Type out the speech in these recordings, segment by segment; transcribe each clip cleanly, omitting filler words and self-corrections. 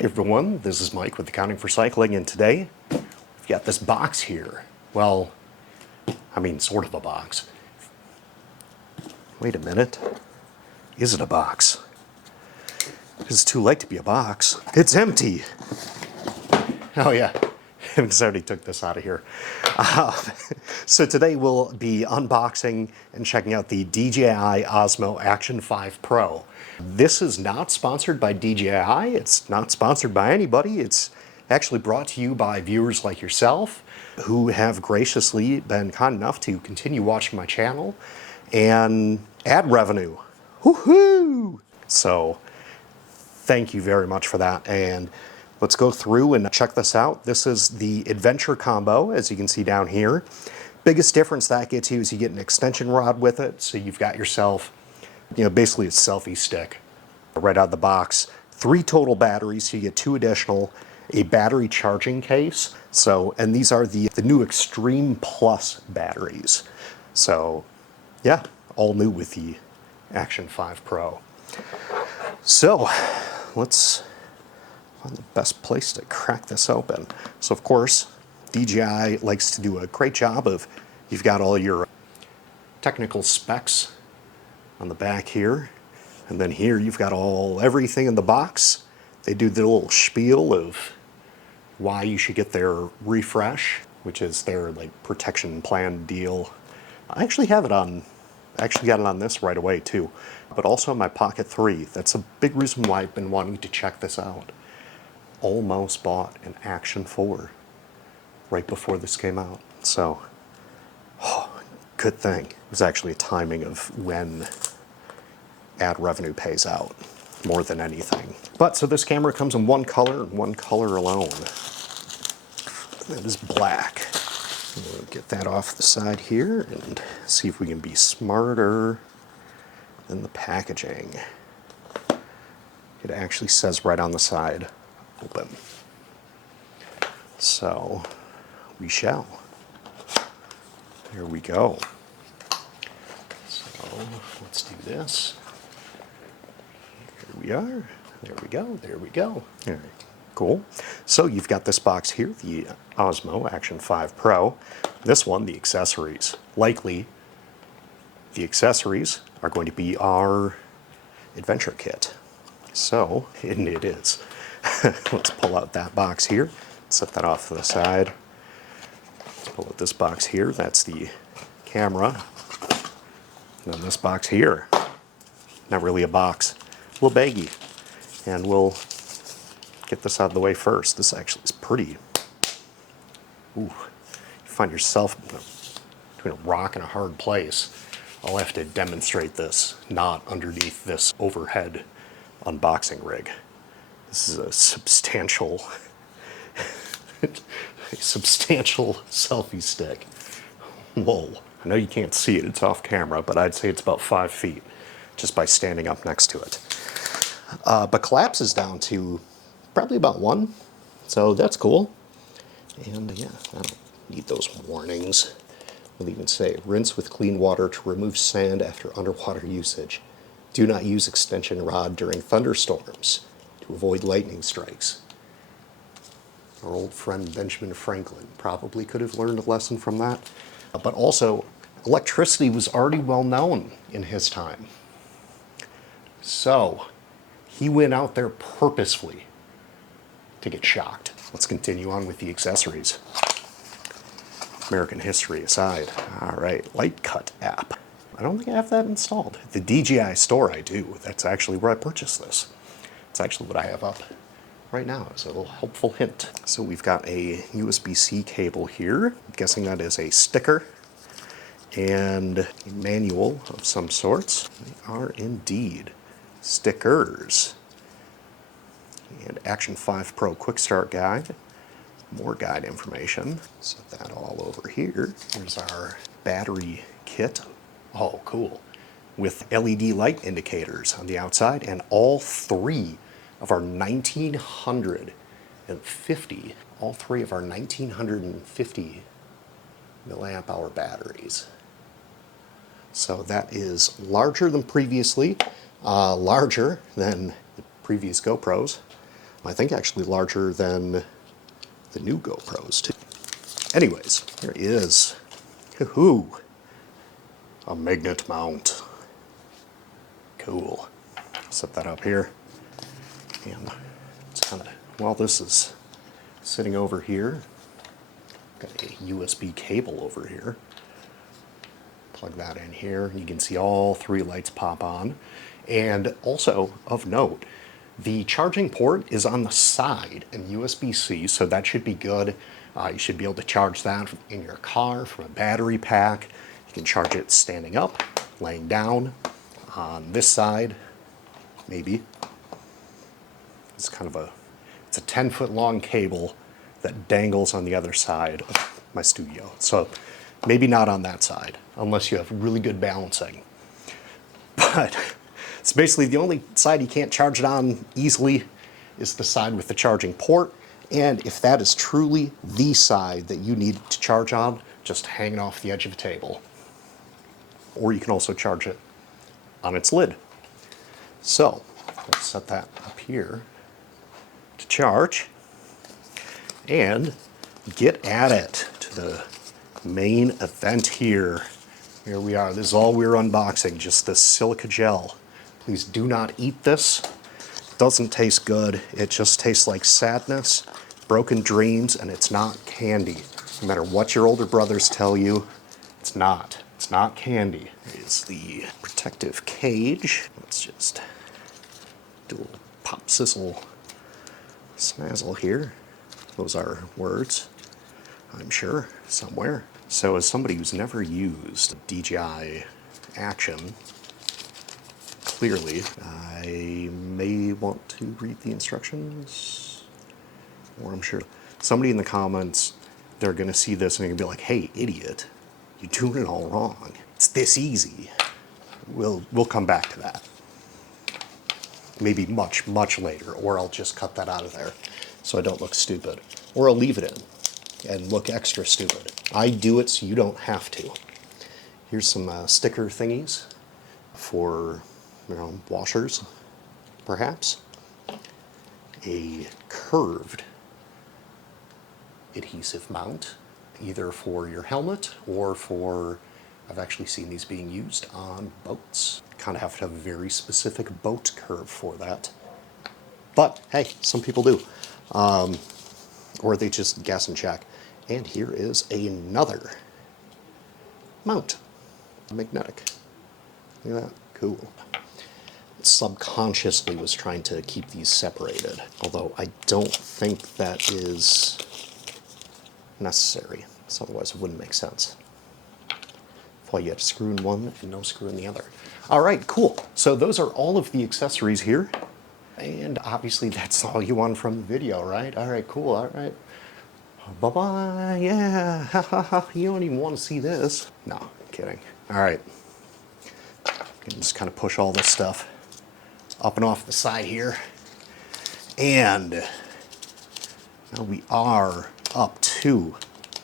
Hi everyone, this is Mike with Accounting for Cycling, and today we've got this box here. Well, I mean sort of a box. Wait a minute. Is it a box? It's too late to be a box. It's empty! Oh yeah, I already took this out of here. So today we'll be unboxing and checking out the DJI OSMO Action 5 Pro. This is not sponsored by DJI, it's not sponsored by anybody, it's actually brought to you by viewers like yourself who have graciously been kind enough to continue watching my channel and ad revenue. Woohoo! So thank you very much for that, and let's go through and check this out. This is the Adventure Combo, as you can see down here. Biggest difference that gets you is you get an extension rod with it, so you've got yourself, basically a selfie stick right out of the box. 3 total batteries, so you get 2 additional, a battery charging case. So, and these are the new Extreme Plus batteries. So, yeah, all new with the Action 5 Pro. So, let's find the best place to crack this open. So, of course, DJI likes to do a great job of, you've got all your technical specs on the back here, and then here you've got everything in the box. They do the little spiel of why you should get their refresh, which is their protection plan deal. I actually have it on, got it on this right away too, but also on my Pocket 3. That's a big reason why I've been wanting to check this out. Almost bought an Action 4 right before this came out, so good thing. It was actually a timing of when ad revenue pays out more than anything. But so this camera comes in one color and one color alone. That is black. We'll get that off the side here and see if we can be smarter than the packaging. It actually says right on the side, open. So we shall. There we go. So let's do this. Here we are. There we go. There we go. All right. Cool. So you've got this box here, the OSMO Action 5 Pro. This one, the accessories. Likely, the accessories are going to be our adventure kit. So, and it is. Let's pull out that box here. Set that off to the side. Let's pull out this box here. That's the camera. And then this box here. Not really a box. A little baggy. And we'll get this out of the way first. This actually is pretty. Ooh. You find yourself between a rock and a hard place. I'll have to demonstrate this, not underneath this overhead unboxing rig. This is a substantial selfie stick. Whoa. I know you can't see it, it's off camera, but I'd say it's about 5 feet just by standing up next to it. But collapses down to probably about 1, so that's cool. And yeah, I don't need those warnings. We'll even say, rinse with clean water to remove sand after underwater usage. Do not use extension rod during thunderstorms to avoid lightning strikes. Our old friend Benjamin Franklin probably could have learned a lesson from that. But also, electricity was already well known in his time. So, he went out there purposefully to get shocked. Let's continue on with the accessories. American history aside. All right, Light Cut app. I don't think I have that installed. The DJI store I do. That's actually where I purchased this. It's actually what I have up right now as a little helpful hint. So we've got a USB-C cable here. I'm guessing that is a sticker and a manual of some sorts. They are indeed stickers. And Action 5 Pro Quick Start Guide. More guide information. Set that all over here. Here's our battery kit. Oh, cool. With LED light indicators on the outside, and all 3 of our 1950 milliamp hour batteries. So that is larger than previously, larger than the previous GoPros. I think actually larger than the new GoPros too. Anyways, here is, a magnet mount. Cool. Set that up here. And it's kind of, while this is sitting over here, got a USB cable over here. Plug that in here. You can see all 3 lights pop on. And also, of note, the charging port is on the side in USB-C, so that should be good. You should be able to charge that in your car from a battery pack. You can charge it standing up, laying down, on this side, maybe. It's kind of it's a 10-foot long cable that dangles on the other side of my studio. So maybe not on that side, unless you have really good balancing. But it's basically the only side you can't charge it on easily is the side with the charging port. And if that is truly the side that you need to charge on, just hang it off the edge of a table. Or you can also charge it on its lid. So let's set that up here to charge and get at it to the main event here. Here we are. This is all we're unboxing, just this silica gel. Please do not eat this. It doesn't taste good. It just tastes like sadness, broken dreams, and it's not candy. No matter what your older brothers tell you, it's not. It's not candy. Here's the protective cage. Let's just do a little pop sizzle snazzle here. Those are words, I'm sure, somewhere. So as somebody who's never used DJI Action, clearly, I may want to read the instructions, or I'm sure somebody in the comments, they're gonna see this and they're gonna be like, hey, idiot, you're doing it all wrong. It's this easy. We'll come back to that. Maybe much, much later, or I'll just cut that out of there so I don't look stupid. Or I'll leave it in and look extra stupid. I do it so you don't have to. Here's some sticker thingies for, washers, perhaps. A curved adhesive mount, either for your helmet or for, I've actually seen these being used on boats. Kind of have to have a very specific boat curve for that. But hey, some people do. Or they just guess and check. And here is another mount, magnetic. Look at that, cool. Subconsciously was trying to keep these separated, although I don't think that is necessary, so otherwise it wouldn't make sense. If all you had a screw in one and no screw in the other. All right, cool. So those are all of the accessories here. And obviously that's all you want from the video, right? All right, cool, all right. Bye-bye, yeah, ha ha ha, you don't even want to see this. No, kidding. All right, can just kind of push all this stuff up and off the side here. And now we are up to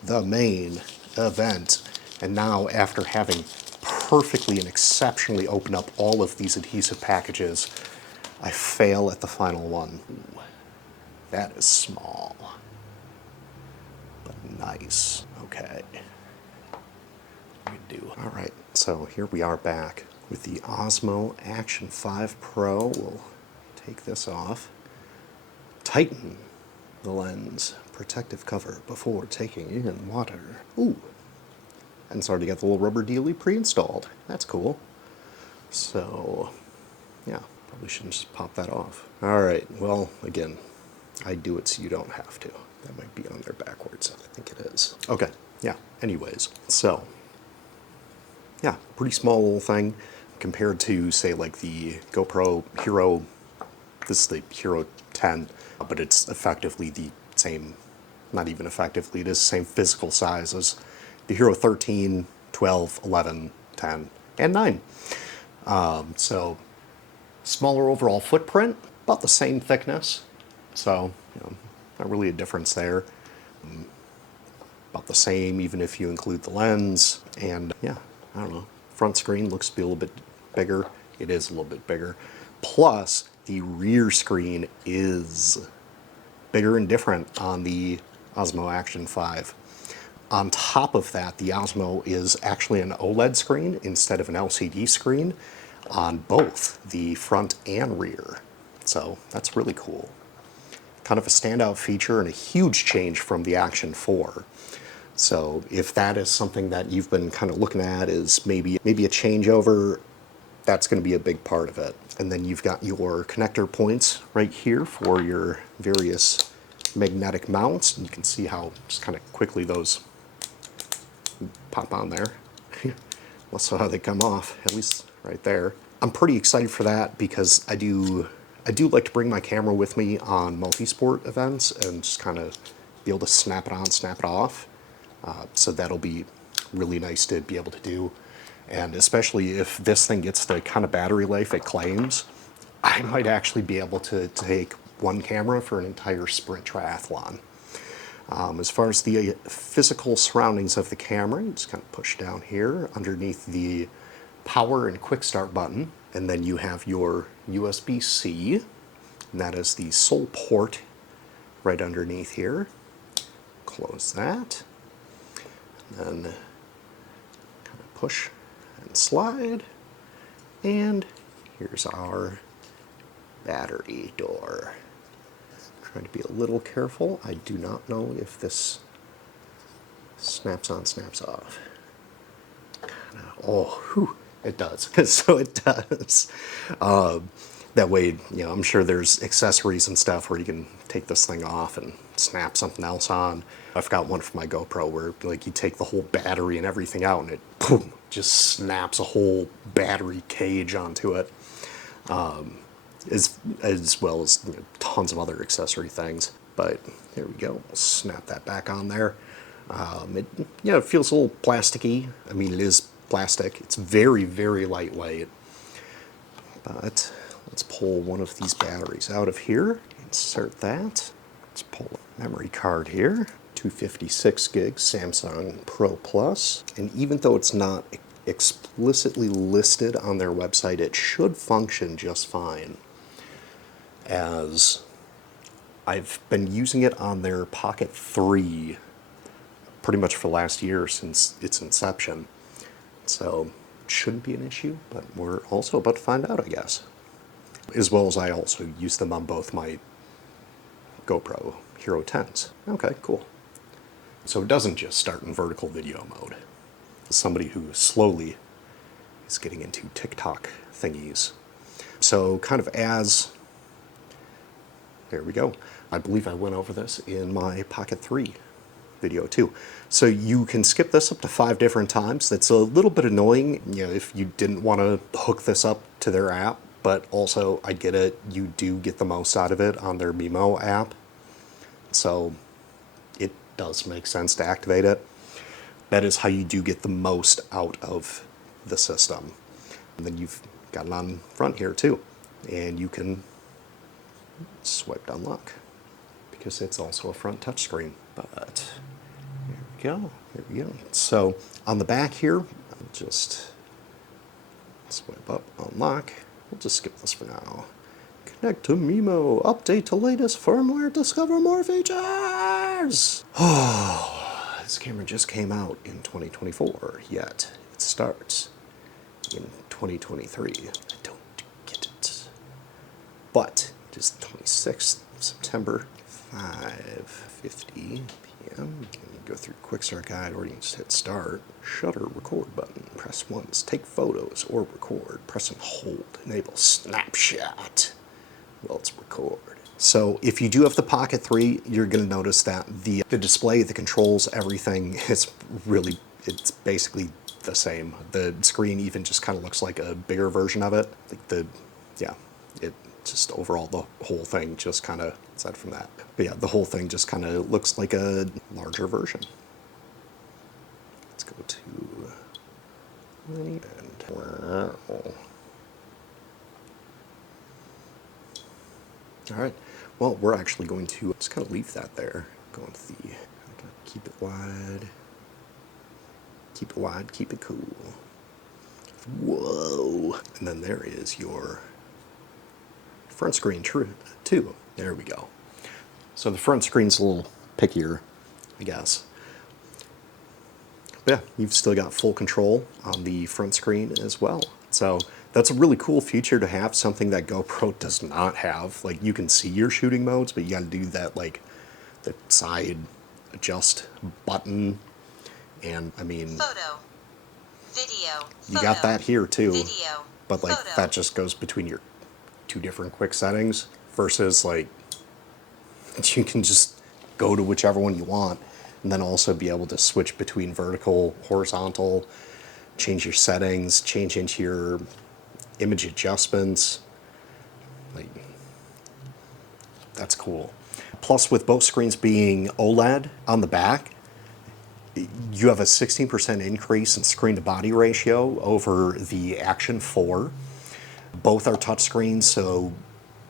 the main event. And now after having perfectly and exceptionally opened up all of these adhesive packages, I fail at the final one. Ooh, that is small, but nice. Okay, we do. All right, so here we are back with the Osmo Action 5 Pro. We'll take this off. Tighten the lens protective cover before taking in water. Ooh, and it's already got the little rubber dealie pre-installed. That's cool. So, yeah. Probably shouldn't just pop that off. All right, well, again, I do it so you don't have to. That might be on there backwards. I think it is. Okay, yeah, anyways. So, yeah, pretty small little thing compared to, say, like the GoPro Hero. This is the Hero 10, but it's effectively the same, not even effectively, it is the same physical size as the Hero 13, 12, 11, 10, and 9. So, smaller overall footprint, about the same thickness. So, not really a difference there. About the same, even if you include the lens. And yeah, I don't know. Front screen looks to be a little bit bigger. It is a little bit bigger. Plus, the rear screen is bigger and different on the Osmo Action 5. On top of that, the Osmo is actually an OLED screen instead of an LCD screen on both the front and rear. So that's really cool. Kind of a standout feature and a huge change from the Action 4. So if that is something that you've been kind of looking at is maybe a changeover, that's going to be a big part of it. And then you've got your connector points right here for your various magnetic mounts. And you can see how just kind of quickly those pop on there. Also how they come off, at least right there. I'm pretty excited for that because I do like to bring my camera with me on multi-sport events and just kind of be able to snap it on, snap it off. So that'll be really nice to be able to do. And especially if this thing gets the kind of battery life it claims, I might actually be able to take one camera for an entire sprint triathlon. As far as the physical surroundings of the camera, you just kind of push down here underneath the power and quick start button, and then you have your USB-C, and that is the sole port right underneath here. Close that, and then kind of push and slide, and here's our battery door. Trying to be a little careful. I do not know if this snaps on, snaps off. Oh, whew, it does. So it does. That way, you know, I'm sure there's accessories and stuff where you can take this thing off and snap something else on. I've got one for my GoPro where, like, you take the whole battery and everything out and it, boom, just snaps a whole battery cage onto it. As well as, you know, tons of other accessory things. But there we go. We'll snap that back on there. It feels a little plasticky. I mean, it is plastic. It's very, very lightweight. But let's pull one of these batteries out of here. Insert that. Let's pull a memory card here. 256 gigs Samsung Pro Plus. And even though it's not explicitly listed on their website, it should function just fine, as I've been using it on their Pocket 3 pretty much for the last year since its inception. So it shouldn't be an issue, but we're also about to find out, I guess. As well as I also use them on both my GoPro Hero 10s. Okay, cool. So it doesn't just start in vertical video mode. As somebody who slowly is getting into TikTok thingies. So kind of as... There we go. I believe I went over this in my Pocket 3 video too. So you can skip this up to 5 different times. That's a little bit annoying, you know, if you didn't want to hook this up to their app, but also I get it, you do get the most out of it on their Mimo app. So it does make sense to activate it. That is how you do get the most out of the system. And then you've got it on front here too. And you can swipe to unlock because it's also a front touchscreen. But there we go. So on the back here, I'll just swipe up, unlock. We'll just skip this for now. Connect to Mimo, update to latest firmware, discover more features. Oh, this camera just came out in 2024, yet it starts in 2023. I don't get it. But it is the 26th of September, 5:50 p.m. You can go through Quick Start Guide, or you can just hit Start. Shutter record button. Press once. Take photos or record. Press and hold. Enable snapshot. Well, it's record. So if you do have the Pocket 3, you're going to notice that the display, the controls, everything is really, it's basically the same. The screen even just kind of looks like a bigger version of it. Like it just overall the whole thing just kind of, aside from that, but yeah, the whole thing just kind of looks like a larger version. Let's go to and wow. All right, well, we're actually going to just kind of leave that there. Going to the, keep it wide, keep it cool. Whoa, and then there is your front screen too. There we go. So the front screen's a little pickier, I guess. But yeah, you've still got full control on the front screen as well. So that's a really cool feature to have, something that GoPro does not have. Like, you can see your shooting modes, but you got to do that, like, the side adjust button. And I mean, photo, video, you got that here too, video, but like photo. that just goes between your two different quick settings versus like you can just go to whichever one you want and then also be able to switch between vertical, horizontal, change your settings, change into your image adjustments. Like, that's cool. Plus, with both screens being OLED on the back, you have a 16% increase in screen-to-body ratio over the Action 4. Both are touchscreens, so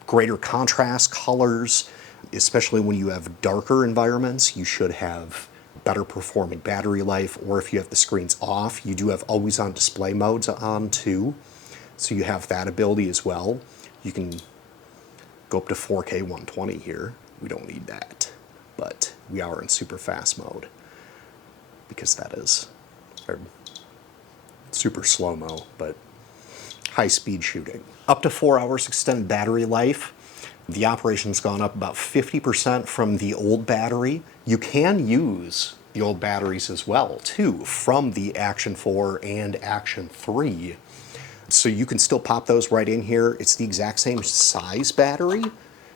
greater contrast, colors, especially when you have darker environments, you should have better performing battery life, or if you have the screens off, you do have always-on display modes on too, so you have that ability as well. You can go up to 4K 120 here. We don't need that, but we are in super fast mode, because that is super slow-mo, but high-speed shooting. Up to 4 hours extended battery life. The operation's gone up about 50% from the old battery. You can use the old batteries as well, too, from the Action 4 and Action 3. So you can still pop those right in here. It's the exact same size battery,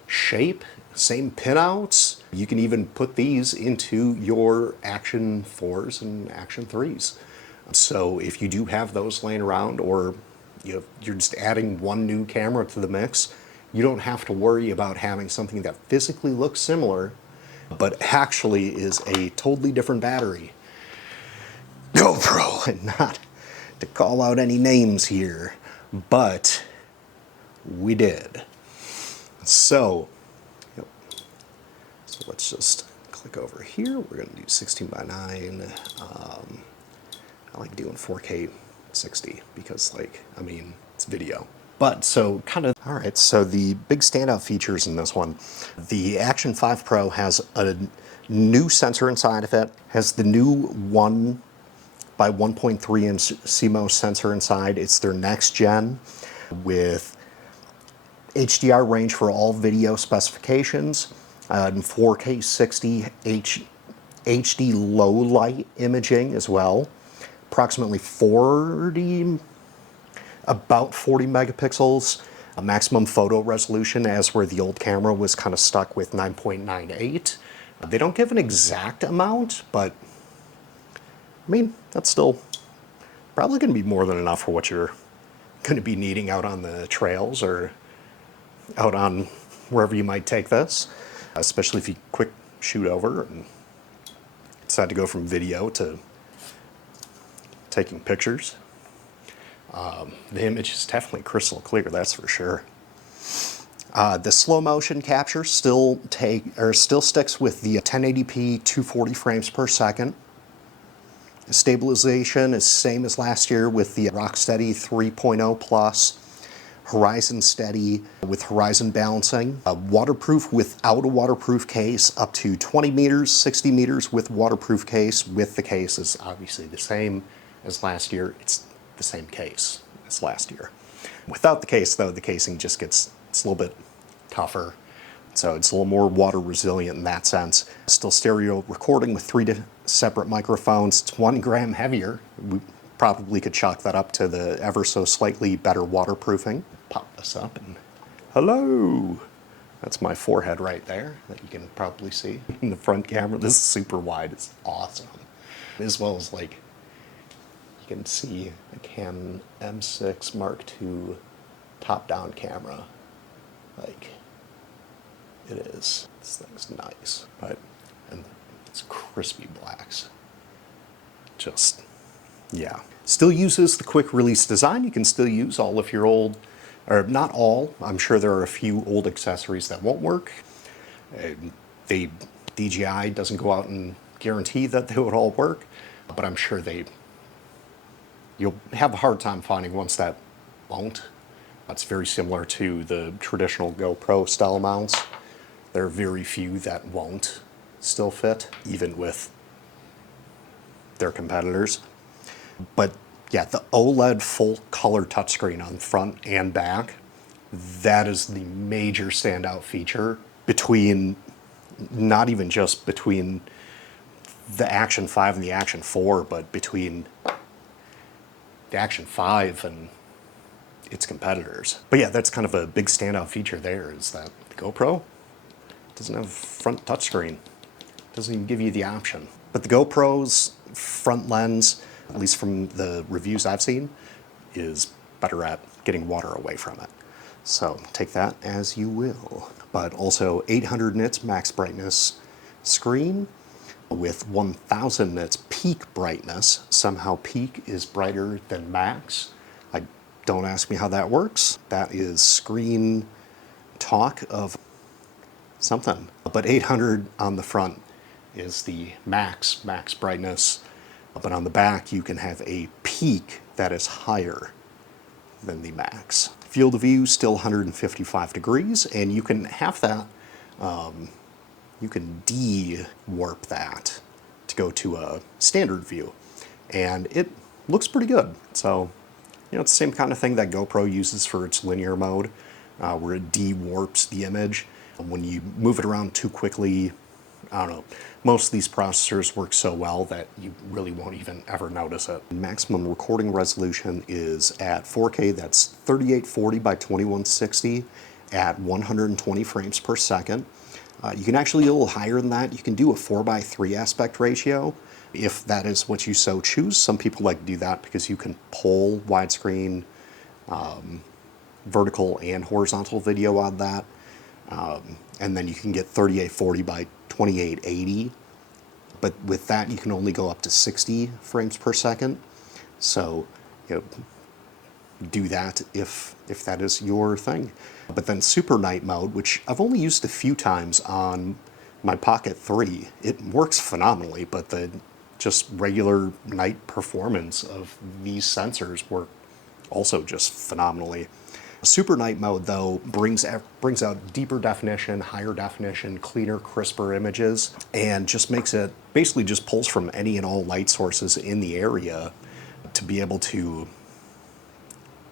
shape, same pinouts. You can even put these into your Action 4s and Action 3s. So if you do have those laying around, or you're just adding one new camera to the mix, you don't have to worry about having something that physically looks similar, but actually is a totally different battery. GoPro, and not to call out any names here, but we did. So let's just click over here. We're going to do 16:9. I like doing 4K 60 because, like, I mean, it's video. But so kind of, all right, so the big standout features in this one, the Action 5 Pro has a new sensor inside of it, has the new 1 by 1.3 inch CMOS sensor inside. It's their next gen with HDR range for all video specifications, 4K 60 HD low light imaging as well, approximately about 40 megapixels, a maximum photo resolution, as where the old camera was kind of stuck with 9.98. They don't give an exact amount, but I mean, that's still probably going to be more than enough for what you're going to be needing out on the trails or out on wherever you might take this, especially if you quick shoot over and decide to go from video to taking pictures. The image is definitely crystal clear, that's for sure. The slow motion capture still sticks with the 1080p 240 frames per second. Stabilization is same as last year with the Rocksteady 3.0 Plus. Horizon Steady with horizon balancing. Waterproof without a waterproof case, up to 20 meters, 60 meters with waterproof case. With the case is obviously the same as last year. It's the same case as last year. Without the case, though, the casing just gets, it's a little bit tougher. So it's a little more water resilient in that sense. Still stereo recording with 3 separate microphones. It's 1 gram heavier. We probably could chalk that up to the ever so slightly better waterproofing. Pop this up and hello. That's my forehead right there that you can probably see in the front camera. This is super wide. It's awesome. As well as, like, you can see a Canon M6 Mark II top-down camera. Like, it is. This thing's nice. But, and it's crispy blacks. Just, yeah. Still uses the quick release design. You can still use all of your old, or not all, I'm sure there are a few old accessories that won't work. DJI doesn't go out and guarantee that they would all work, but I'm sure you'll have a hard time finding ones that won't. It's very similar to the traditional GoPro style mounts. There are very few that won't still fit, even with their competitors. But yeah, the OLED full color touchscreen on front and back, that is the major standout feature between, not even just between the Action 5 and the Action 4, but between the Action 5 and its competitors. But yeah, that's kind of a big standout feature there, is that the GoPro doesn't have front touchscreen. Doesn't even give you the option. But the GoPro's front lens, at least from the reviews I've seen, is better at getting water away from it. So take that as you will. But also 800 nits max brightness screen with 1000 nits peak brightness. Somehow peak is brighter than max. Don't ask me how that works. That is screen talk of something. But 800 on the front is the max brightness. But on the back, you can have a peak that is higher than the max. Field of view still 155 degrees, and you can have that, you can de-warp that to go to a standard view. And it looks pretty good. So, you know, it's the same kind of thing that GoPro uses for its linear mode, where it de-warps the image. When you move it around too quickly, I don't know, most of these processors work so well that you really won't even ever notice it. Maximum recording resolution is at 4K, that's 3840 by 2160 at 120 frames per second. You can actually go a little higher than that. You can do a 4:3 aspect ratio if that is what you so choose. Some people like to do that because you can pull widescreen, vertical and horizontal video on that. And then you can get 3840 by 2880. But with that, you can only go up to 60 frames per second. So, you know, do that if that is your thing. But then Super Night Mode, which I've only used a few times on my Pocket 3, it works phenomenally, but the just regular night performance of these sensors work also just phenomenally. Super Night Mode, though, brings out deeper definition, higher definition, cleaner, crisper images, and just makes it, basically just pulls from any and all light sources in the area to be able to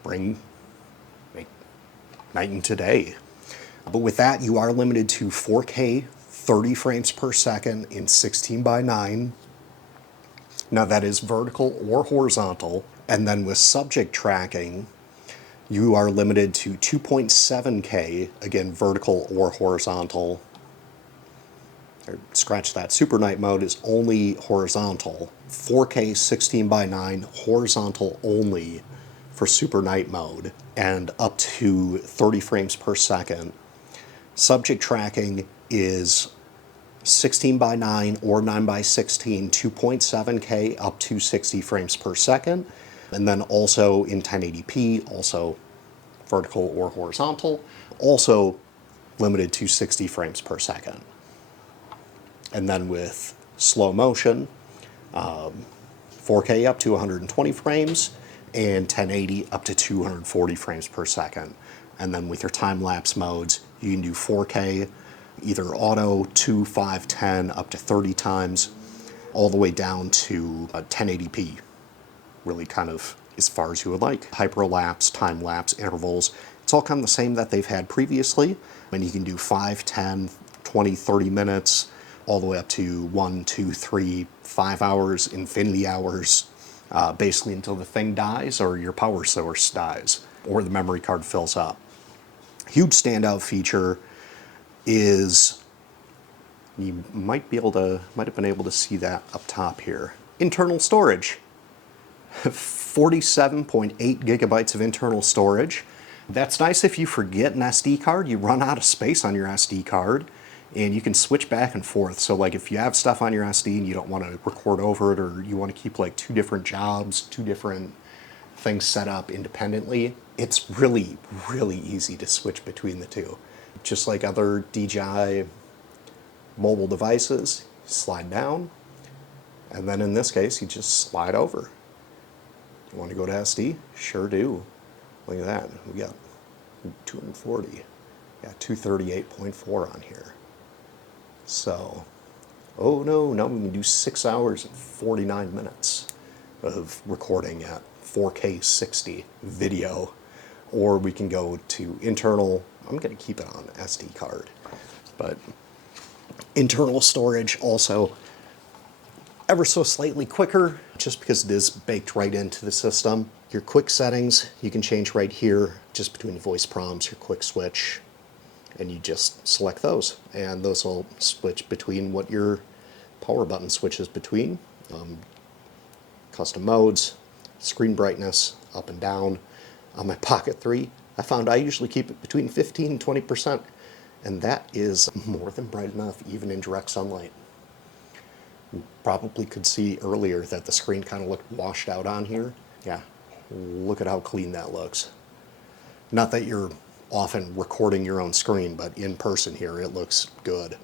make night into day. But with that, you are limited to 4K, 30 frames per second in 16:9. Now that is vertical or horizontal. And then with subject tracking, you are limited to 2.7K, again, vertical or horizontal. Or scratch that. Super Night Mode is only horizontal. 4K 16:9, horizontal only for Super Night Mode, and up to 30 frames per second. Subject tracking is 16:9 or 9:16, 2.7K up to 60 frames per second. And then also in 1080p, also vertical or horizontal, also limited to 60 frames per second. And then with slow motion, 4K up to 120 frames, and 1080 up to 240 frames per second. And then with your time-lapse modes, you can do 4K, either auto, 2, 5, 10, up to 30 times, all the way down to 1080p. Really kind of as far as you would like. Hyperlapse, time-lapse, intervals, it's all kind of the same that they've had previously. And you can do 5, 10, 20, 30 minutes, all the way up to 1, 2, 3, 5 hours, infinity hours, basically until the thing dies or your power source dies or the memory card fills up. Huge standout feature is, you might have been able to see that up top here. Internal storage. 47.8 gigabytes of internal storage. That's nice if you forget an SD card, you run out of space on your SD card, and you can switch back and forth. So like if you have stuff on your SD and you don't want to record over it, or you want to keep like 2 different jobs, 2 different things set up independently, it's really, really easy to switch between the two. Just like other DJI mobile devices, slide down, and then in this case, you just slide over. You want to go to SD? Sure do. Look at that. We got 240. Yeah, 238.4 on here. So, oh no, now we can do 6 hours and 49 minutes of recording at 4K 60 video, or we can go to internal. I'm going to keep it on SD card, but internal storage also ever so slightly quicker, just because it is baked right into the system. Your quick settings you can change right here, just between the voice prompts, your quick switch, and you just select those, and those will switch between what your power button switches between. Custom modes, screen brightness, up and down. On my Pocket 3, I found I usually keep it between 15 and 20%, and that is more than bright enough even in direct sunlight. You probably could see earlier that the screen kind of looked washed out on here. Yeah, look at how clean that looks. Not that you're often recording your own screen, but in person here it looks good.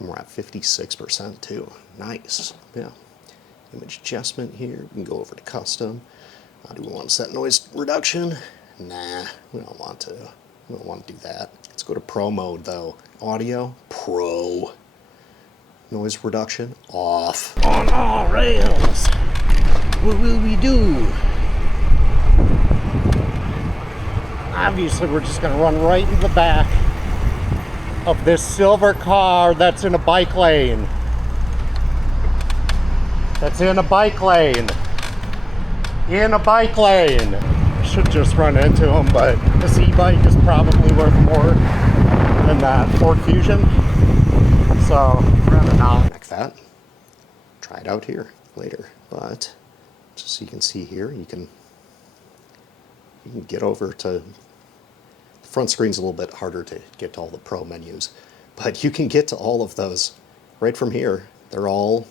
And we're at 56% too. Nice. Yeah. Image adjustment here. We can go over to custom. Do we want to set noise reduction? Nah, we don't want to. We don't want to do that. Let's go to Pro mode though. Audio, Pro. Noise reduction, off. On all rails, what will we do? Obviously, we're just gonna run right in the back of this silver car that's in a bike lane. That's in a bike lane. In a bike lane. Should just run into him, but this e-bike is probably worth more than that Ford Fusion. So, rather not. Like that. Try it out here later. But just so you can see here, you can get over to the front screen's a little bit harder to get to all the Pro menus, but you can get to all of those right from here. They're all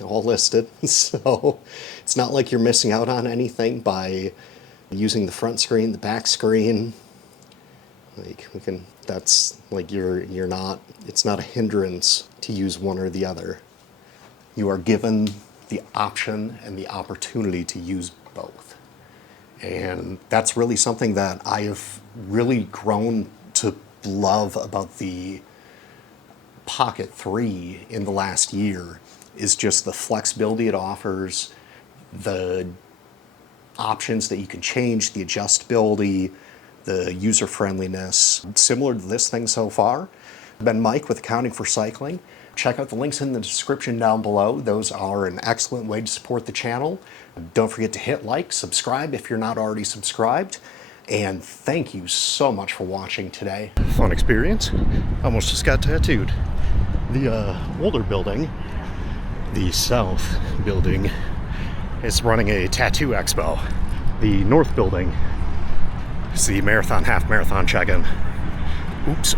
listed, so it's not like you're missing out on anything by using the front screen, the back screen. Like we can, that's like you're not, it's not a hindrance to use one or the other. You are given the option and the opportunity to use both. And that's really something that I have really grown to love about the Pocket 3 in the last year, is just the flexibility it offers, the options that you can change, the adjustability, the user friendliness. Similar to this thing so far. I've been Mike with Accounting for Cycling. Check out the links in the description down below. Those are an excellent way to support the channel. Don't forget to hit like, subscribe if you're not already subscribed, and thank you so much for watching today. Fun experience. Almost just got tattooed. The older building, the south building, is running a tattoo expo. The north building is the marathon, half marathon check-in. Oops.